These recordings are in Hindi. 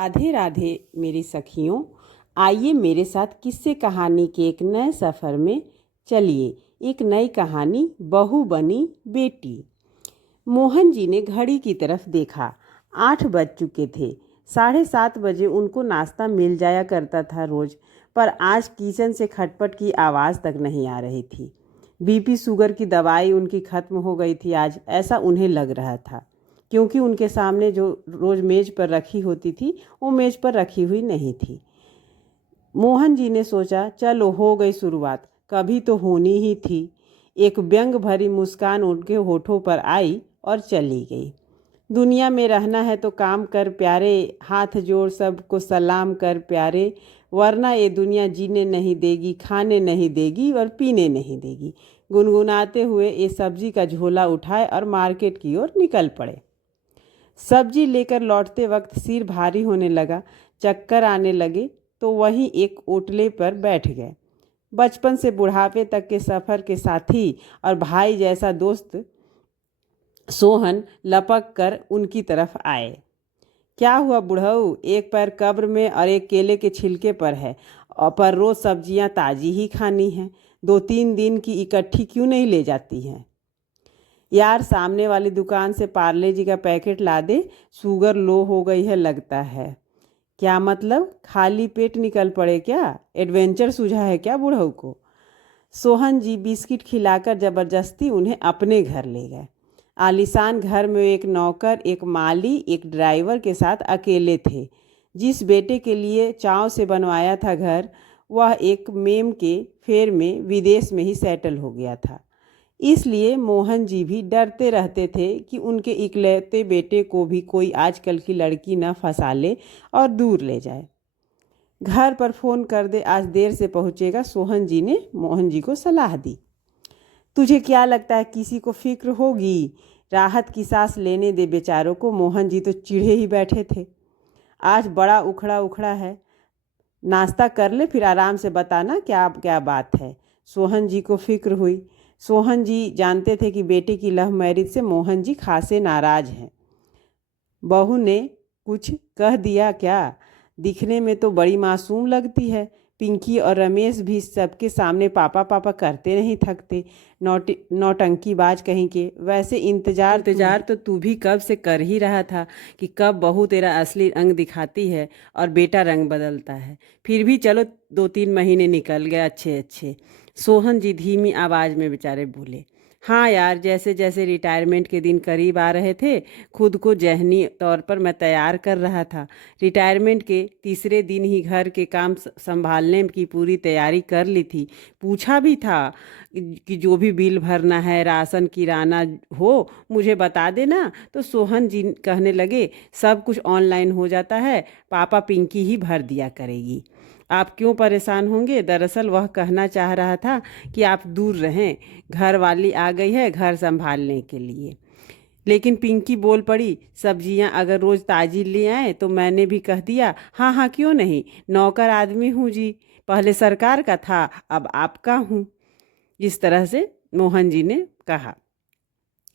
राधे राधे मेरी सखियों। आइए मेरे साथ किस्से कहानी के एक नए सफ़र में चलिए। एक नई कहानी, बहू बनी बेटी। मोहन जी ने घड़ी की तरफ देखा। 8 बज चुके थे। 7:30 बजे उनको नाश्ता मिल जाया करता था रोज, पर आज किचन से खटपट की आवाज़ तक नहीं आ रही थी। बीपी शुगर की दवाई उनकी ख़त्म हो गई थी आज, ऐसा उन्हें लग रहा था, क्योंकि उनके सामने जो रोज़ मेज़ पर रखी होती थी वो मेज़ पर रखी हुई नहीं थी। मोहन जी ने सोचा, चलो हो गई शुरुआत, कभी तो होनी ही थी। एक व्यंग भरी मुस्कान उनके होठों पर आई और चली गई। दुनिया में रहना है तो काम कर प्यारे, हाथ जोड़ सबको सलाम कर प्यारे, वरना ये दुनिया जीने नहीं देगी, खाने नहीं देगी और पीने नहीं देगी। गुनगुनाते हुए ये सब्जी का झोला उठाए और मार्केट की ओर निकल पड़े। सब्जी लेकर लौटते वक्त सिर भारी होने लगा, चक्कर आने लगे, तो वहीं एक ओटले पर बैठ गए। बचपन से बुढ़ापे तक के सफ़र के साथी और भाई जैसा दोस्त सोहन लपक कर उनकी तरफ आए। क्या हुआ बुढ़ऊ, एक पैर कब्र में और एक केले के छिलके पर है, और पर रोज़ सब्जियां ताज़ी ही खानी हैं। 2-3 दिन की इकट्ठी क्यों नहीं ले जाती हैं? यार, सामने वाली दुकान से पार्ले जी का पैकेट ला दे, शुगर लो हो गई है लगता है। क्या मतलब, खाली पेट निकल पड़े क्या? एडवेंचर सूझा है क्या बूढ़ऊ को? सोहन जी बिस्किट खिलाकर जबरदस्ती उन्हें अपने घर ले गए। आलीशान घर में एक नौकर, एक माली, एक ड्राइवर के साथ अकेले थे। जिस बेटे के लिए चाव से बनवाया था घर, वह एक मेम के फेर में विदेश में ही सेटल हो गया था। इसलिए मोहन जी भी डरते रहते थे कि उनके इकलौते बेटे को भी कोई आजकल की लड़की न फंसा ले और दूर ले जाए। घर पर फ़ोन कर दे, आज देर से पहुँचेगा, सोहन जी ने मोहन जी को सलाह दी। तुझे क्या लगता है किसी को फिक्र होगी? राहत की सांस लेने दे बेचारों को। मोहन जी तो चिढ़े ही बैठे थे। आज बड़ा उखड़ा उखड़ा है, नाश्ता कर ले फिर आराम से बताना क्या क्या बात है। सोहन जी को फिक्र हुई। सोहन जी जानते थे कि बेटे की लव मैरिज से मोहन जी खासे नाराज हैं। बहू ने कुछ कह दिया क्या? दिखने में तो बड़ी मासूम लगती है। पिंकी और रमेश भी सबके सामने पापा पापा करते नहीं थकते। नौटंकीबाज कहीं के। वैसे इंतजार तो तू भी कब से कर ही रहा था कि कब बहू तेरा असली रंग दिखाती है और बेटा रंग बदलता है। फिर भी चलो, 2-3 महीने निकल गए अच्छे अच्छे। सोहन जी धीमी आवाज़ में बेचारे बोले। हाँ यार, जैसे जैसे रिटायरमेंट के दिन करीब आ रहे थे, खुद को ज़हनी तौर पर मैं तैयार कर रहा था। रिटायरमेंट के तीसरे दिन ही घर के काम संभालने की पूरी तैयारी कर ली थी। पूछा भी था कि जो भी बिल भरना है, राशन किराना हो, मुझे बता देना। तो सोहन जी कहने लगे, सब कुछ ऑनलाइन हो जाता है, पापा पिंकी ही भर दिया करेगी। आप क्यों परेशान होंगे? दरअसल वह कहना चाह रहा था कि आप दूर रहें, घर वाली आ गई है घर संभालने के लिए। लेकिन पिंकी बोल पड़ी, सब्जियां अगर रोज़ ताज़ी ले आए तो मैंने भी कह दिया, हाँ हाँ क्यों नहीं, नौकर आदमी हूँ जी, पहले सरकार का था अब आपका हूँ। इस तरह से मोहन जी ने कहा।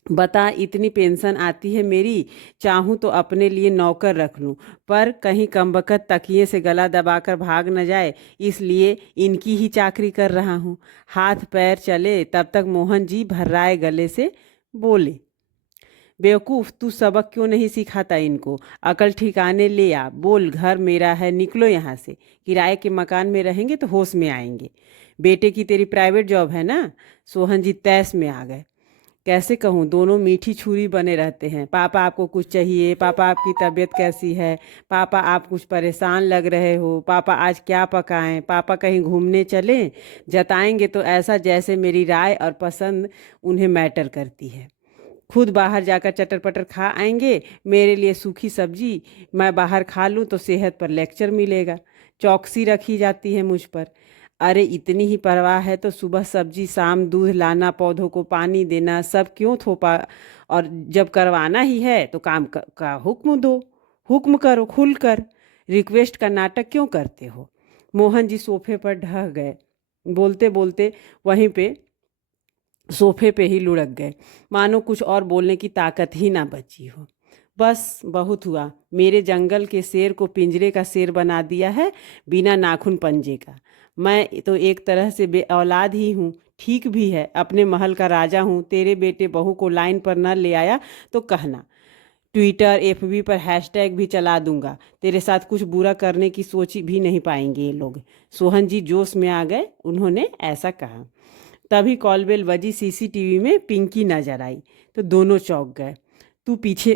बता, इतनी पेंशन आती है मेरी, चाहूँ तो अपने लिए नौकर रख लूँ, पर कहीं कमबख्त तकिए से गला दबाकर भाग न जाए, इसलिए इनकी ही चाकरी कर रहा हूँ। हाथ पैर चले तब तक मोहन जी भर्राए गले से बोले, बेवकूफ़, तू सबक क्यों नहीं सिखाता इनको? अकल ठिकाने ले आ। बोल, घर मेरा है, निकलो यहाँ से। किराए के मकान में रहेंगे तो होश में आएंगे। बेटे की तेरी प्राइवेट जॉब है ना? सोहन जी तैस में आ गए। कैसे कहूँ, दोनों मीठी छुरी बने रहते हैं। पापा आपको कुछ चाहिए? पापा आपकी तबीयत कैसी है? पापा आप कुछ परेशान लग रहे हो? पापा आज क्या पकाएं? पापा कहीं घूमने चलें? जताएंगे तो ऐसा जैसे मेरी राय और पसंद उन्हें मैटर करती है। खुद बाहर जाकर चटर पटर खा आएंगे, मेरे लिए सूखी सब्जी मैं बाहर खा लूँ तो सेहत पर लेक्चर मिलेगा। चौकसी रखी जाती है मुझ पर। अरे इतनी ही परवाह है तो सुबह सब्जी, शाम दूध लाना, पौधों को पानी देना, सब क्यों थोपा? और जब करवाना ही है तो काम का हुक्म दो, हुक्म करो खुल कर। रिक्वेस्ट का नाटक क्यों करते हो? मोहन जी सोफे पर ढह गए। बोलते बोलते वहीं पे सोफे पे ही लुढ़क गए, मानो कुछ और बोलने की ताकत ही ना बची हो। बस बहुत हुआ, मेरे जंगल के शेर को पिंजरे का शेर बना दिया है, बिना नाखून पंजे का। मैं तो एक तरह से बे औलाद ही हूँ। ठीक भी है, अपने महल का राजा हूँ। तेरे बेटे बहू को लाइन पर न ले आया तो कहना, ट्विटर एफबी पर हैशटैग भी चला दूंगा। तेरे साथ कुछ बुरा करने की सोच भी नहीं पाएंगे ये लोग। सोहन जी जोश में आ गए, उन्होंने ऐसा कहा। तभी कॉल बेल बजी, सीसीटीवी में पिंकी नजर आई तो दोनों चौंक गए। तू पीछे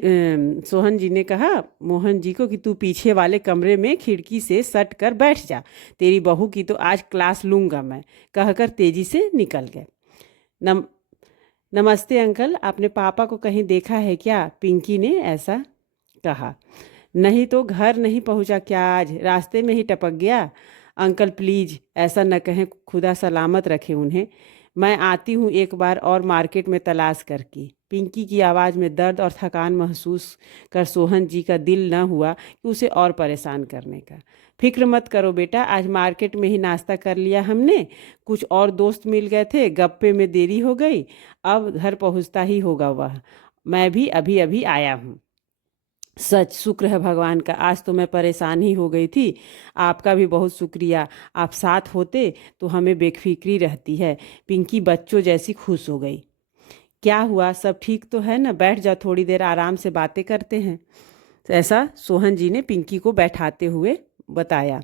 सोहन जी ने कहा मोहन जी को कि तू पीछे वाले कमरे में खिड़की से सट कर बैठ जा, तेरी बहू की तो आज क्लास लूंगा मैं, कहकर तेजी से निकल गए। नम नमस्ते अंकल, आपने पापा को कहीं देखा है क्या? पिंकी ने ऐसा कहा। नहीं तो घर नहीं पहुंचा क्या आज? रास्ते में ही टपक गया? अंकल प्लीज ऐसा न कहें, खुदा सलामत रखे उन्हें। मैं आती हूँ एक बार और मार्केट में तलाश करके। पिंकी की आवाज़ में दर्द और थकान महसूस कर सोहन जी का दिल न हुआ कि उसे और परेशान करने का। फिक्र मत करो बेटा, आज मार्केट में ही नाश्ता कर लिया हमने, कुछ और दोस्त मिल गए थे, गप्पे में देरी हो गई, अब घर पहुंचता ही होगा वह। मैं भी अभी अभी आया हूँ। सच शुक्र है भगवान का, आज तो मैं परेशान ही हो गई थी। आपका भी बहुत शुक्रिया, आप साथ होते तो हमें बेफिक्री रहती है। पिंकी बच्चों जैसी खुश हो गई। क्या हुआ, सब ठीक तो है ना? बैठ जाओ, थोड़ी देर आराम से बातें करते हैं। ऐसा सोहन जी ने पिंकी को बैठाते हुए बताया।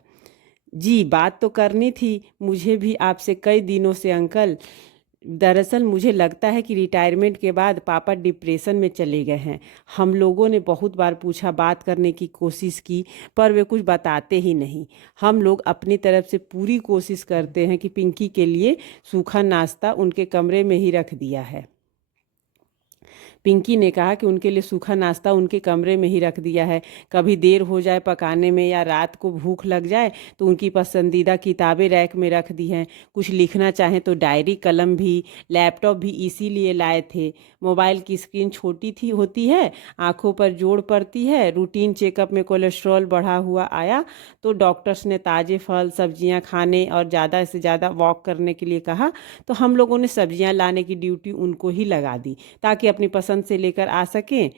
जी बात तो करनी थी मुझे भी आपसे कई दिनों से अंकल। दरअसल मुझे लगता है कि रिटायरमेंट के बाद पापा डिप्रेशन में चले गए हैं। हम लोगों ने बहुत बार पूछा, बात करने की कोशिश की, पर वे कुछ बताते ही नहीं। हम लोग अपनी तरफ से पूरी कोशिश करते हैं कि पिंकी के लिए सूखा नाश्ता उनके कमरे में ही रख दिया है। पिंकी ने कहा कि उनके लिए सूखा नाश्ता उनके कमरे में ही रख दिया है। कभी देर हो जाए पकाने में या रात को भूख लग जाए तो उनकी पसंदीदा किताबें रैक में रख दी हैं। कुछ लिखना चाहें तो डायरी कलम भी, लैपटॉप भी इसीलिए लाए थे। मोबाइल की स्क्रीन छोटी थी होती है, आंखों पर जोर पड़ती है। रूटीन चेकअप में कोलेस्ट्रॉल बढ़ा हुआ आया तो डॉक्टर्स ने ताज़े फल सब्जियां खाने और ज़्यादा से ज़्यादा वॉक करने के लिए कहा, तो हम लोगों ने सब्जियां लाने की ड्यूटी उनको ही लगा दी ताकि अपनी पसंद से लेकर आ सकें।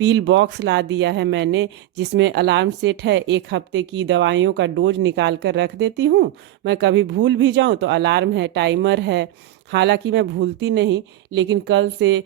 पील बॉक्स ला दिया है मैंने, जिसमें अलार्म सेट है। एक हफ्ते की दवाइयों का डोज निकाल कर रख देती हूँ। मैं कभी भूल भी जाऊँ तो अलार्म है, टाइमर है। हालांकि मैं भूलती नहीं, लेकिन कल से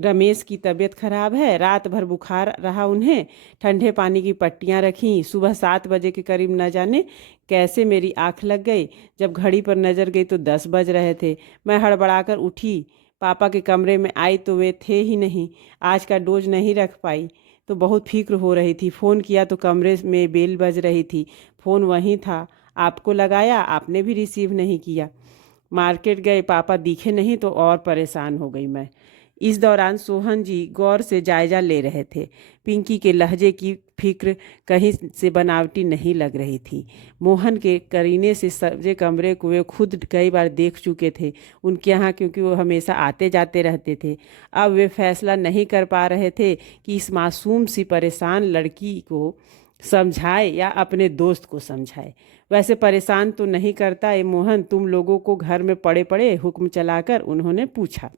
रमेश की तबीयत खराब है, रात भर बुखार रहा उन्हें। ठंडे पानी की पट्टियाँ रखी। सुबह 7 बजे के करीब न जाने कैसे मेरी आँख लग गई। जब घड़ी पर नज़र गई तो 10 बज रहे थे। मैं हड़बड़ाकर उठी, पापा के कमरे में आई तो वे थे ही नहीं। आज का डोज नहीं रख पाई तो बहुत फिक्र हो रही थी। फ़ोन किया तो कमरे में बेल बज रही थी। फ़ोन वहीं था, आपको लगाया, आपने भी रिसीव नहीं किया। मार्केट गए, पापा दिखे नहीं तो और परेशान हो गई मैं। इस दौरान सोहन जी गौर से जायजा ले रहे थे। पिंकी के लहजे की फिक्र कहीं से बनावटी नहीं लग रही थी। मोहन के करीने से सजे कमरे को वे खुद कई बार देख चुके थे उनके यहाँ, क्योंकि वो हमेशा आते जाते रहते थे। अब वे फैसला नहीं कर पा रहे थे कि इस मासूम सी परेशान लड़की को समझाए या अपने दोस्त को समझाए। वैसे परेशान तो नहीं करता ये मोहन तुम लोगों को घर में पड़े पड़े? हुक्म चलाकर उन्होंने पूछा।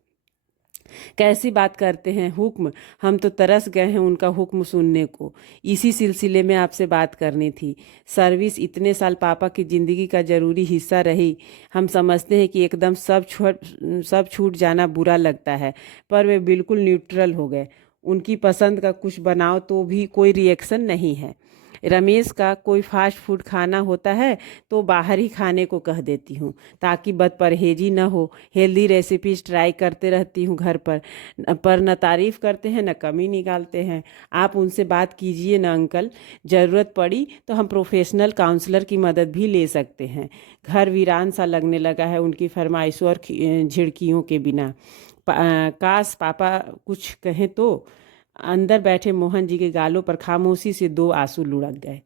कैसी बात करते हैं हुक्म? हम तो तरस गए हैं उनका हुक्म सुनने को। इसी सिलसिले में आपसे बात करनी थी। सर्विस इतने साल पापा की ज़िंदगी का ज़रूरी हिस्सा रही। हम समझते हैं कि एकदम सब छूट जाना बुरा लगता है, पर वे बिल्कुल न्यूट्रल हो गए। उनकी पसंद का कुछ बनाओ तो भी कोई रिएक्शन नहीं है। रमेश का कोई फास्ट फूड खाना होता है तो बाहर ही खाने को कह देती हूँ ताकि बदपरहेजी न हो। हेल्दी रेसिपीज ट्राई करते रहती हूँ घर पर न तारीफ़ करते हैं न कमी निकालते हैं। आप उनसे बात कीजिए ना अंकल, ज़रूरत पड़ी तो हम प्रोफेशनल काउंसलर की मदद भी ले सकते हैं। घर वीरान सा लगने लगा है उनकी फरमाइशों और झिड़कियों के बिना। काश पापा कुछ कहें तो। अंदर बैठे मोहन जी के गालों पर खामोशी से 2 आंसू लुढ़क गए।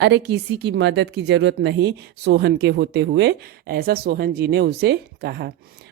अरे किसी की मदद की जरूरत नहीं सोहन के होते हुए, ऐसा सोहन जी ने उसे कहा।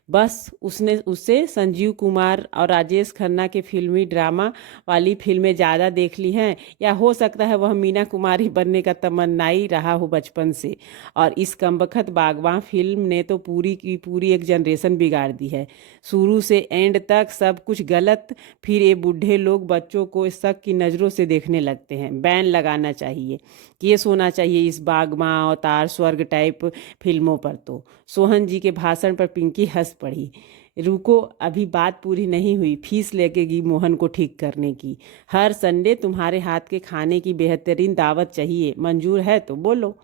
बस उसने उससे संजीव कुमार और राजेश खन्ना के फिल्मी ड्रामा वाली फिल्में ज़्यादा देख ली हैं, या हो सकता है वह मीना कुमारी बनने का तमन्नाई रहा हो बचपन से। और इस कमबख्त बागवान फिल्म ने तो पूरी की पूरी एक जनरेशन बिगाड़ दी है। शुरू से एंड तक सब कुछ गलत, फिर ये बूढ़े लोग बच्चों को शक की नज़रों से देखने लगते हैं। बैन लगाना चाहिए, केस होना चाहिए इस बागवां अवतार स्वर्ग टाइप फिल्मों पर। तो सोहन जी के भाषण पर पिंकी हंस पड़ी। रुको, अभी बात पूरी नहीं हुई। फीस लगेगी मोहन को ठीक करने की। हर संडे तुम्हारे हाथ के खाने की बेहतरीन दावत चाहिए। मंजूर है तो बोलो।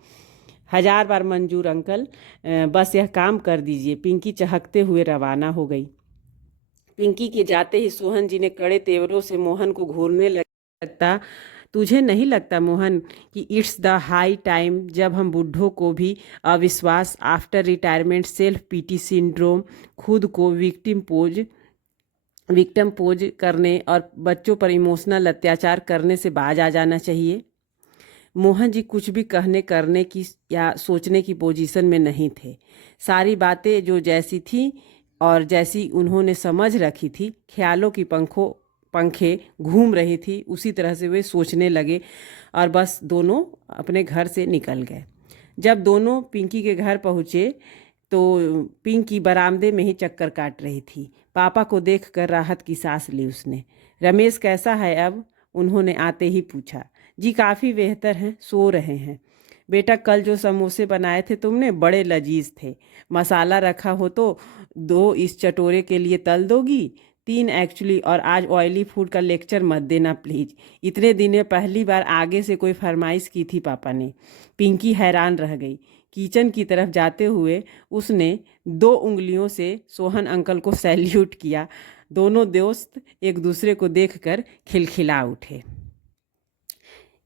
1000 बार मंजूर अंकल, बस यह काम कर दीजिए। पिंकी चहकते हुए रवाना हो गई। पिंकी के जाते ही सोहन जी ने कड़े तेवरों से मोहन को घूरने लगता। तुझे नहीं लगता मोहन कि इट्स द हाई टाइम जब हम बूढ़ों को भी अविश्वास, after retirement, self PT syndrome, खुद को विक्टिम पोज करने और बच्चों पर इमोशनल अत्याचार करने से बाज आ जाना चाहिए। मोहन जी कुछ भी कहने करने की या सोचने की पोजीशन में नहीं थे। सारी बातें जो जैसी थी और जैसी उन्होंने समझ रखी थी, ख्यालों की पंखे घूम रही थी, उसी तरह से वे सोचने लगे और बस दोनों अपने घर से निकल गए। जब दोनों पिंकी के घर पहुँचे तो पिंकी बरामदे में ही चक्कर काट रही थी। पापा को देखकर राहत की सांस ली उसने। रमेश कैसा है अब? उन्होंने आते ही पूछा। जी काफ़ी बेहतर हैं, सो रहे हैं। बेटा कल जो समोसे बनाए थे तुमने बड़े लजीज थे। मसाला रखा हो तो 2 इस चटोरे के लिए तल दोगी? 3 एक्चुअली। और आज ऑयली फूड का लेक्चर मत देना प्लीज़। इतने दिन में पहली बार आगे से कोई फरमाइश की थी पापा ने। पिंकी हैरान रह गई। किचन की तरफ जाते हुए उसने 2 उंगलियों से सोहन अंकल को सैल्यूट किया। दोनों दोस्त एक दूसरे को देखकर खिलखिला उठे।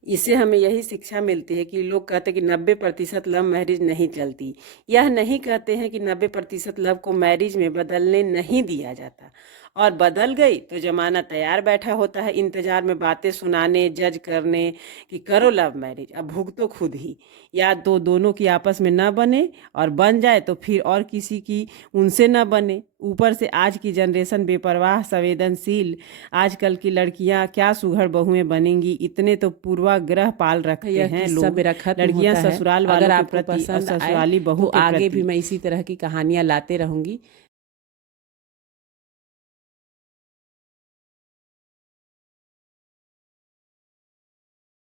इससे हमें यही शिक्षा मिलती है कि लोग कहते हैं कि 90% लव मैरिज नहीं चलती। यह नहीं कहते हैं कि 90% लव को मैरिज में बदलने नहीं दिया जाता, और बदल गई तो जमाना तैयार बैठा होता है इंतजार में बातें सुनाने, जज करने कि करो लव मैरिज, अब भुगतो खुद ही। या तो दोनों की आपस में ना बने, और बन जाए तो फिर और किसी की उनसे ना बने। ऊपर से आज की जनरेशन बेपरवाह, संवेदनशील। आजकल की लड़कियां क्या सुघड़ बहुएं बनेंगी, इतने तो पूर्वाग्रह पाल रखते हैं लोग। लड़कियां ससुराल वालों के प्रति और ससुराली बहू के प्रति। आगे भी मैं इसी तरह की कहानियां लाते रहूंगी।